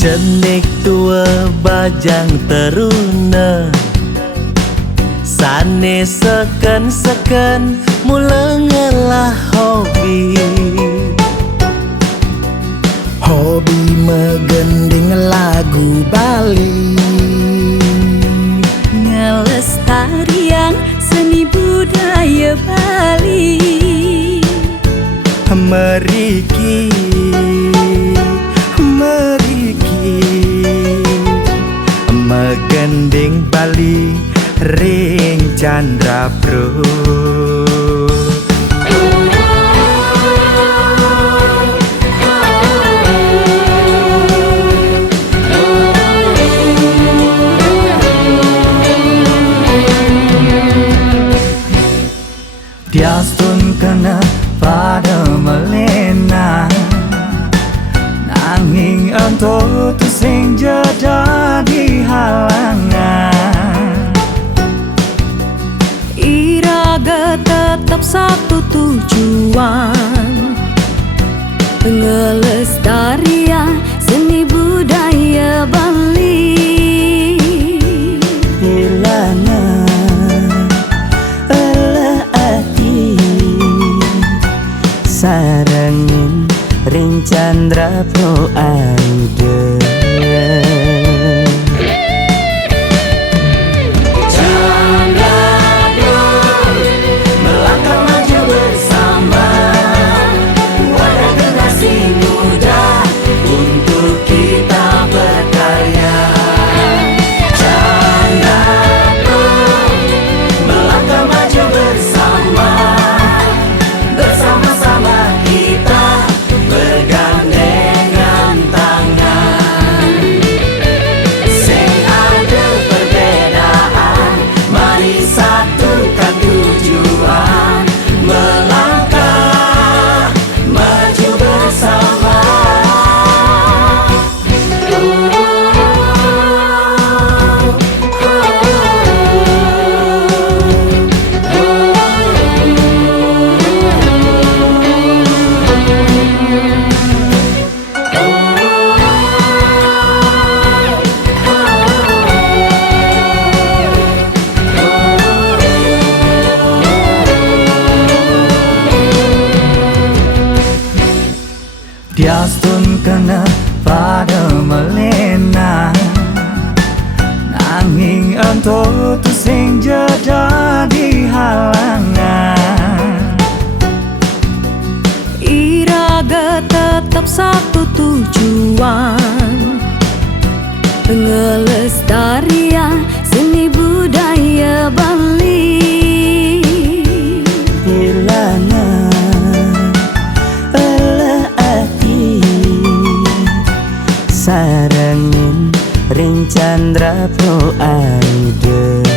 Cenik tua bajang teruna sane seken mula ngelah hobi megending lagu Bali, ngelestarian seni budaya Bali. meriki megending Bali ring Candrapro. Diastun kena pada melena nanging ento tu sing jadi halangan. Iraga tetap satu tujuan, ngelestarian seni budaya Bali. Sarangin ring Candrapro aida. Candrapro melangkah maju bersama wadah generasi muda untuk kita berkarya. Candrapro melangkah maju bersama, bersama-sama kita bergandengan tangan. Sing ada perbedaan, mari satukan tujuan, melangkah maju bersama. Diastun kena pada melena nanging ento tu sing jadi halangan. Iraga tetap satu tujuan, ngelestarian seni budaya Bali. Sarangin ring Candrapro aida.